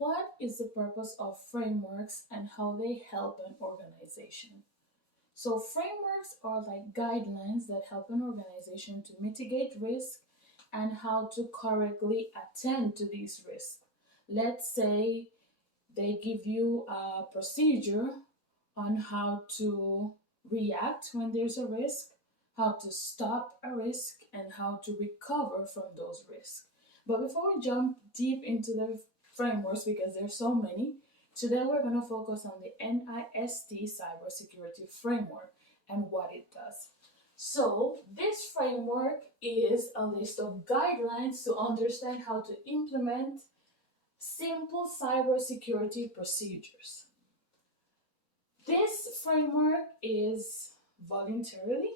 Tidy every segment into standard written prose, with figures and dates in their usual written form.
what is the purpose of frameworks and how they help an organization? So frameworks are like guidelines that help an organization to mitigate risk and how to correctly attend to these risks. Let's say they give you a procedure on how to react when there's a risk, how to stop a risk, and how to recover from those risks. But before we jump deep into the frameworks, because there's so many, today we're going to focus on the NIST Cybersecurity Framework and what it does. So this framework is a list of guidelines to understand how to implement simple cybersecurity procedures. This framework is voluntarily.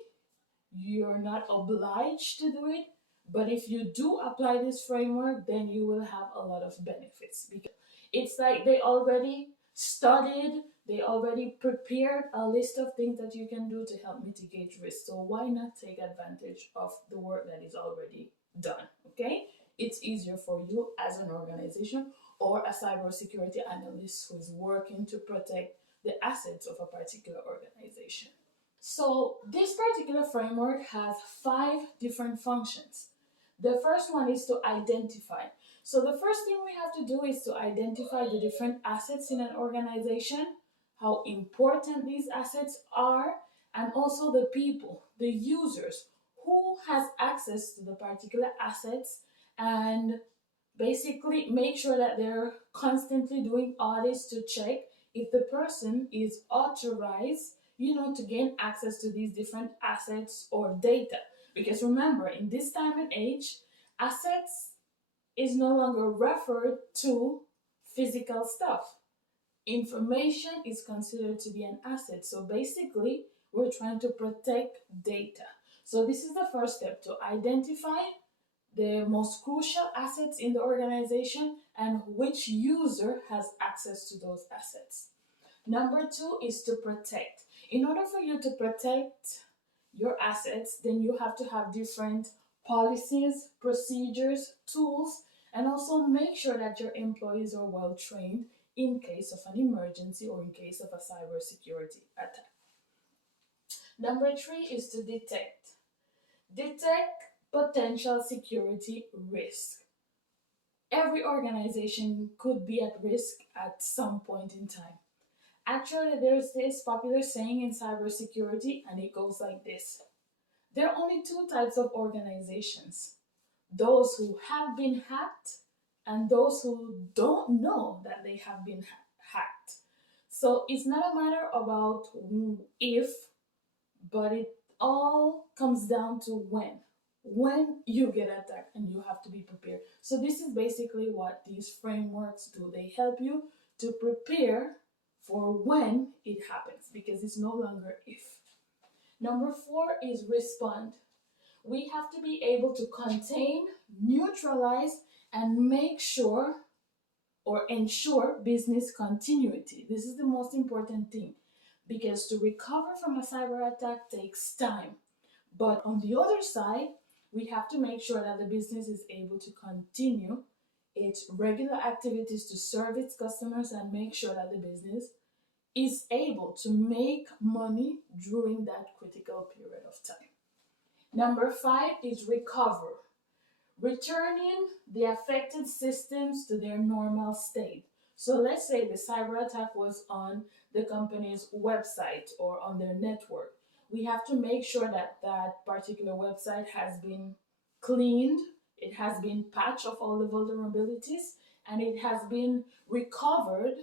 You're not obliged to do it, but if you do apply this framework, then you will have a lot of benefits because it's like they already studied, they already prepared a list of things that you can do to help mitigate risk. So why not take advantage of the work that is already done? Okay? It's easier for you as an organization or a cybersecurity analyst who is working to protect the assets of a particular organization. So this particular framework has 5 different functions. The first one is to identify. So the first thing we have to do is to identify the different assets in an organization, how important these assets are, and also the people, the users, who has access to the particular assets, and basically make sure that they're constantly doing audits to check if the person is authorized, to gain access to these different assets or data. Because remember, in this time and age, assets is no longer referred to physical stuff. Information is considered to be an asset. So basically, we're trying to protect data. So this is the first step, to identify the most crucial assets in the organization and which user has access to those assets. Number 2 is to protect. In order for you to protect your assets, then you have to have different policies, procedures, tools, and also make sure that your employees are well trained in case of an emergency or in case of a cybersecurity attack. Number 3 is to detect. Detect potential security risk. Every organization could be at risk at some point in time. Actually, there's this popular saying in cybersecurity, and it goes like this. There are only 2 types of organizations: those who have been hacked and those who don't know that they have been hacked. So it's not a matter about if, but it all comes down to when. When you get attacked, and you have to be prepared. So this is basically what these frameworks do. They help you to prepare for when it happens, because it's no longer if. Number 4 is respond. We have to be able to contain, neutralize, and make sure or ensure business continuity. This is the most important thing, because to recover from a cyber attack takes time. But on the other side, we have to make sure that the business is able to continue its regular activities to serve its customers and make sure that the business is able to make money during that critical period of time. Number 5 is recover. Returning the affected systems to their normal state. So let's say the cyber attack was on the company's website or on their network. We have to make sure that that particular website has been cleaned, it has been patched of all the vulnerabilities, and it has been recovered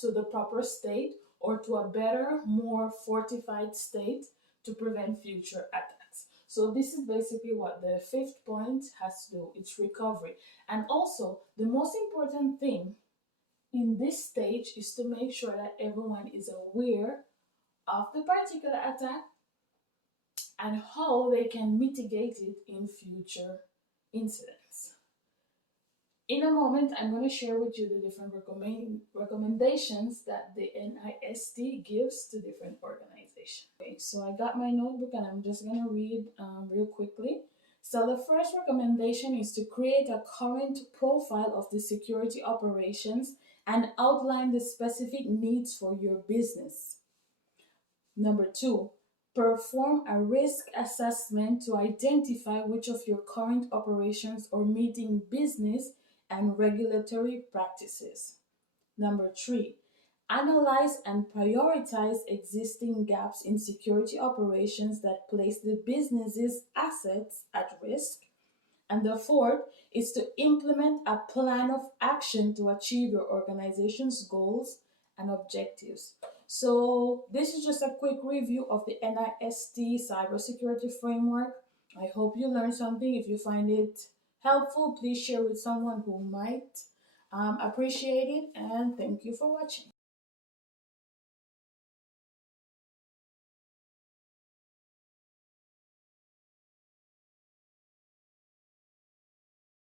to the proper state or to a better, more fortified state to prevent future attacks. So this is basically what the 5th point has to do. It's recovery. And also, the most important thing in this stage is to make sure that everyone is aware of the particular attack and how they can mitigate it in future incidents. In a moment, I'm going to share with you the different recommendations that the NIST gives to different organizations. Okay, so I got my notebook and I'm just going to read real quickly. So the first recommendation is to create a current profile of the security operations and outline the specific needs for your business. Number two, perform a risk assessment to identify which of your current operations are meeting business and regulatory practices. Number three, analyze and prioritize existing gaps in security operations that place the business's assets at risk. And the fourth is to implement a plan of action to achieve your organization's goals and objectives. So, this is just a quick review of the NIST cybersecurity framework. I hope you learned something. If you find it helpful, please share with someone who might appreciate it. And thank you for watching.